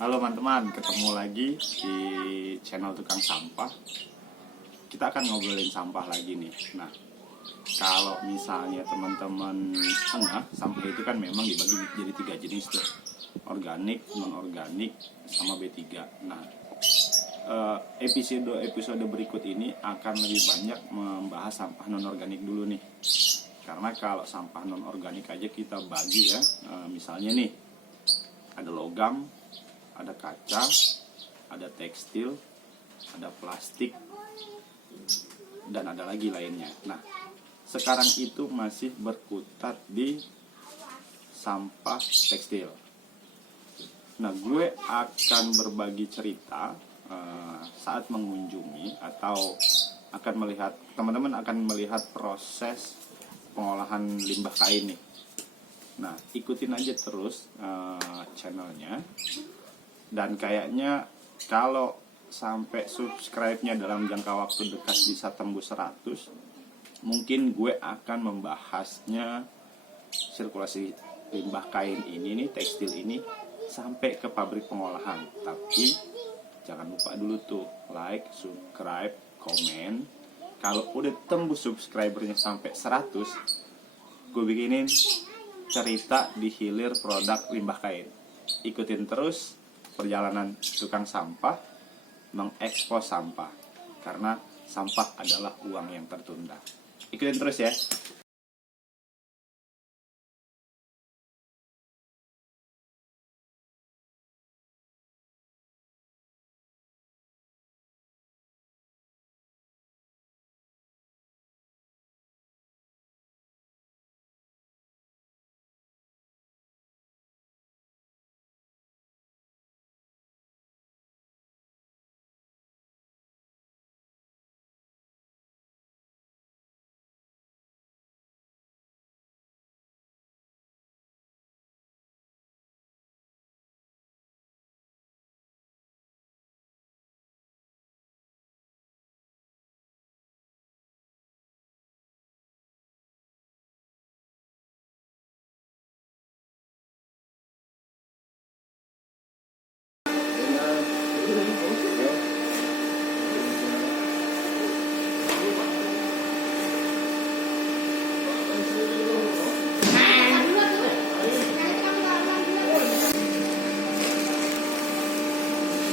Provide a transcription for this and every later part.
Halo teman-teman, ketemu lagi di channel Tukang Sampah. Kita akan ngobrolin sampah lagi nih. Nah, kalau misalnya teman-teman sampah itu kan memang dibagi jadi 3 jenis tuh. Organik, non-organik, sama B3. Nah, episode berikut ini akan lebih banyak membahas sampah non-organik dulu nih. Karena kalau sampah non-organik aja kita bagi ya, misalnya nih, ada logam, ada kaca, ada tekstil, ada plastik, dan ada lagi lainnya. Nah, sekarang itu masih berkutat di sampah tekstil. Nah, gue akan berbagi cerita saat mengunjungi atau akan melihat, teman-teman akan melihat proses pengolahan limbah kain nih. Nah, ikutin aja terus channelnya. Dan kayaknya kalau sampai subscribe-nya dalam jangka waktu dekat bisa tembus 100, mungkin gue akan membahasnya sirkulasi limbah kain ini nih, tekstil ini sampai ke pabrik pengolahan. Tapi jangan lupa dulu tuh like, subscribe, komen. Kalau udah tembus subscribernya sampai 100, gue bikinin cerita di hilir produk limbah kain. Ikutin terus perjalanan Tukang Sampah mengekspos sampah, karena sampah adalah uang yang tertunda. Ikutin terus ya.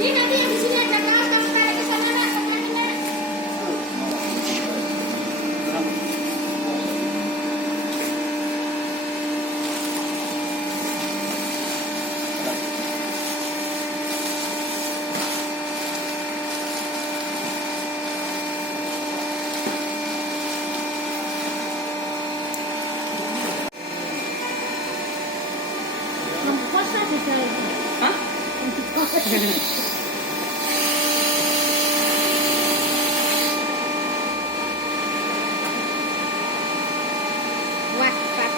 Ini nanti yang di sini ada kamu tarik ke sana lah, teman-teman. Ongkos aja saya. Hah? Ongkos. Wah, Pak.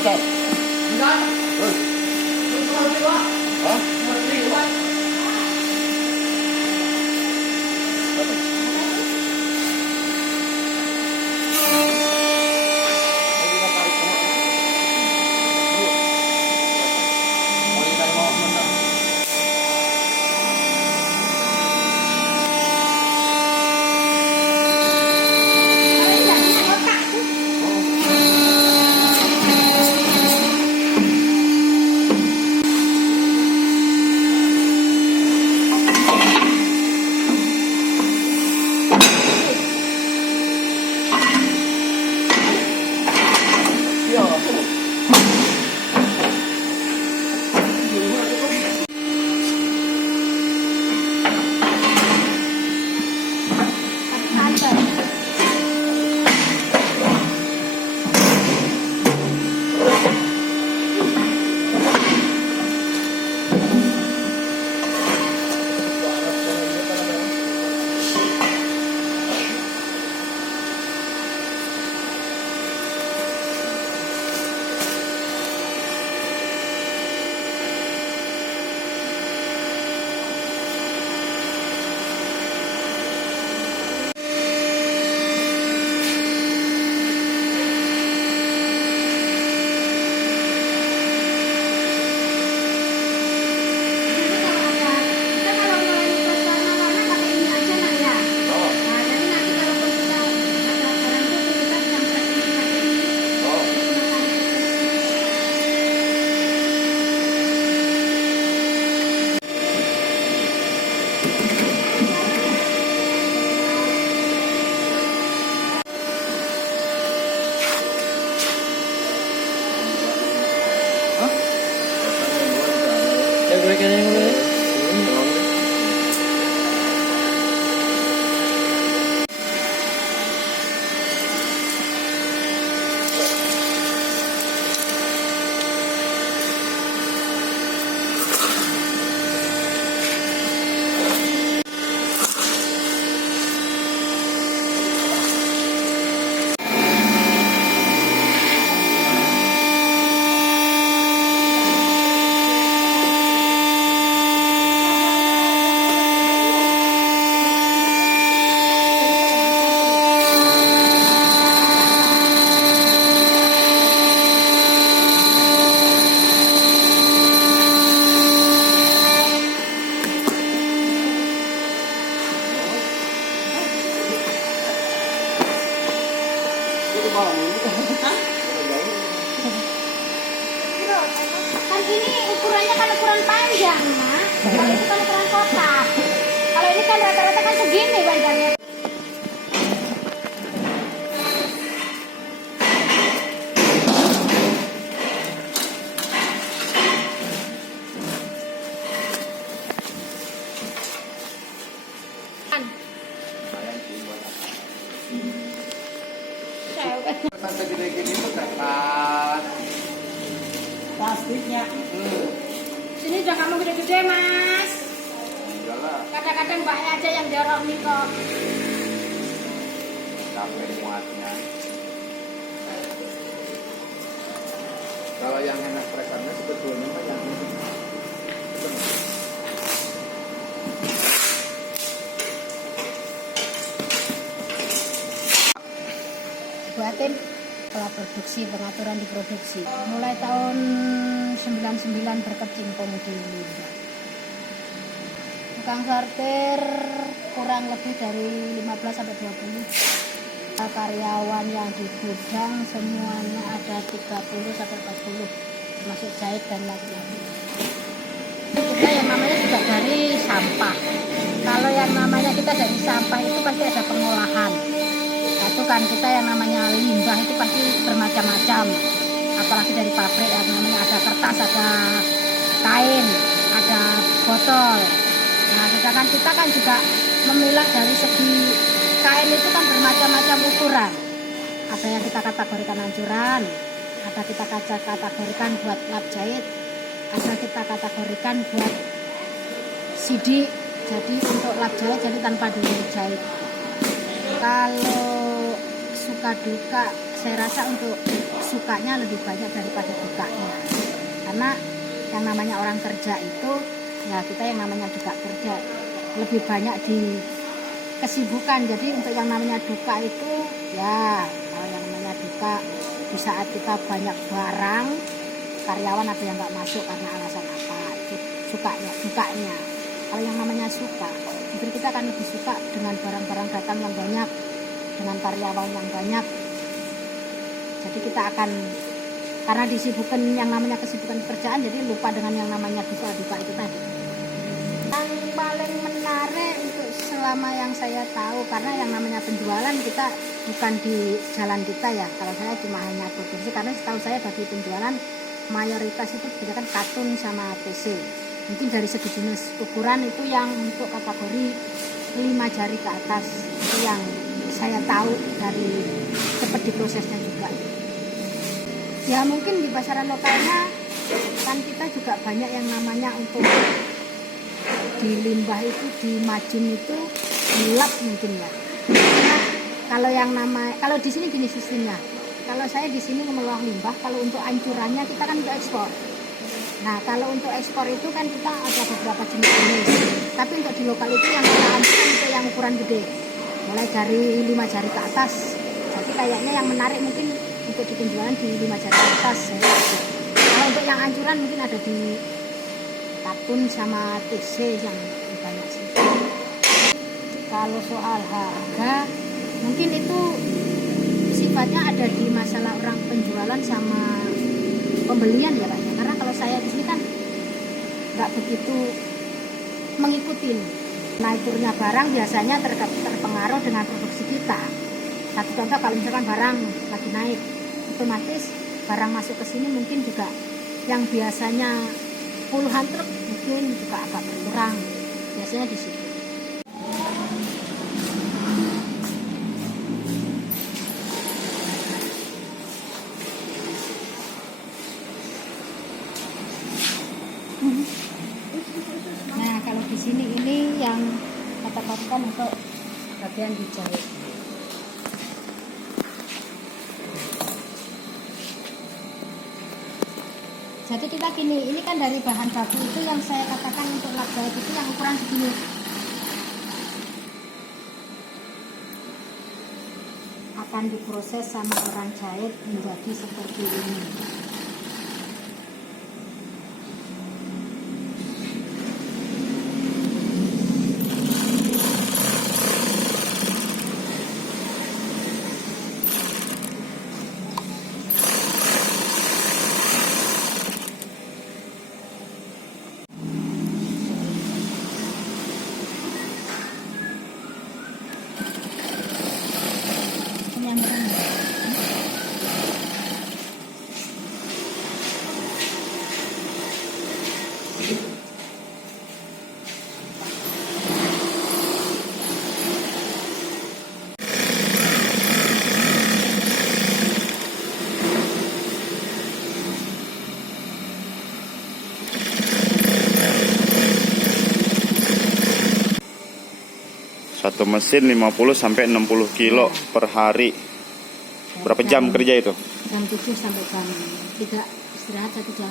Betul. Kan ini ukurannya kan ukuran panjang, Mak. Kalau itu kan ukuran kotak. Kalau ini kan rata-rata kan segini panjangnya. Sampai gede-gede itu kapan? Plastiknya. Sini juga kamu gede-gede, Mas. Enggak lah, Kadang-kadang mbaknya aja yang dorong nih kok. capek muatnya. Kalau yang enak presannya sebetulnya mah yang ini. Buatin pola produksi, pengaturan di produksi. Mulai tahun 99 berkecimpung di Limbah. Tukang sortir kurang lebih dari 15 sampai 20. Karyawan yang di gudang semuanya ada 30 sampai 40, termasuk jahit dan laki-laki. Kita yang namanya juga dari sampah. Kalau yang namanya kita dari sampah itu pasti ada pengolahan. Satu kan kita yang namanya limbah itu pasti bermacam-macam, apalagi dari pabrik yang namanya ada kertas, ada kain, ada botol. Nah, sedangkan kita kan juga memilah dari segi kain itu kan bermacam-macam ukuran. Ada yang kita kategorikan anjuran, ada kita kategorikan buat lap jahit, ada kita kategorikan buat sidik. Jadi untuk lap jahit jadi tanpa dijahit. Kalau suka duka, saya rasa untuk sukanya lebih banyak daripada dukanya. Karena yang namanya orang kerja itu, ya kita yang namanya juga kerja, lebih banyak di kesibukan. Jadi untuk yang namanya duka itu, ya kalau yang namanya duka, di saat kita banyak barang, karyawan ada yang nggak masuk karena alasan apa, itu dukanya. Kalau yang namanya suka, mungkin kita akan lebih suka dengan barang-barang datang yang banyak, dengan karyawan yang banyak. Jadi kita akan, karena disibukkan yang namanya kesibukan pekerjaan, jadi lupa dengan yang namanya duka itu tadi. Yang paling menarik untuk selama yang saya tahu, karena yang namanya penjualan kita bukan di jalan kita ya. Kalau saya cuma hanya produksi, karena setahu saya bagi penjualan mayoritas itu berdasarkan katun sama PC. Mungkin dari segi jenis ukuran itu yang untuk kategori 5 jari ke atas, itu yang saya tahu dari seperti prosesnya juga. Ya mungkin di pasaran lokalnya kan kita juga banyak yang namanya untuk di limbah itu, di majun itu dilap mungkin ya. Karena kalau di sini gini sistemnya. Kalau saya di sini mengelola limbah, kalau untuk ancurannya kita kan untuk ekspor. Nah, kalau untuk ekspor itu kan kita ada beberapa jenis-jenis. Tapi untuk di lokal itu yang kita ancurkan untuk yang ukuran gede. Mulai dari 5 jari ke atas. Jadi kayaknya yang menarik mungkin untuk di penjualan di 5 jari ke atas. Kalau untuk yang ancuran mungkin ada di katun sama TC yang banyak sih. Kalau soal harga, mungkin itu sifatnya ada di masalah orang penjualan sama pembelian ya Pak ya. Karena kalau saya di sini kan nggak begitu mengikuti naiknya barang, biasanya terpengaruh dengan produksi kita. Satu contoh, kalau misalkan barang lagi naik, otomatis barang masuk ke sini mungkin juga yang biasanya puluhan truk mungkin juga agak berkurang. Biasanya di situ. Nah, kalau di sini ini yang katakan untuk bagian dijahit. Jadi kita gini, ini kan dari bahan baku itu yang saya katakan untuk lap jahit itu yang ukuran segini. Akan diproses sama orang jahit menjadi seperti ini. Satu mesin 50 sampai 60 kilo per hari. Berapa jam kerja itu? Jam 7 sampai jam 3, istirahat 1 jam.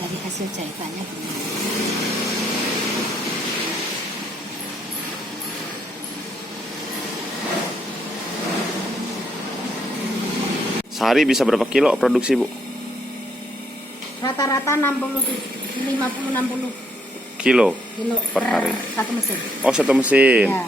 Dari hasil jahitannya gini. Sehari bisa berapa kilo produksi, Bu? Rata-rata 50-60 Kilo kilo per hari. satu mesin. Oh, satu mesin. Ya.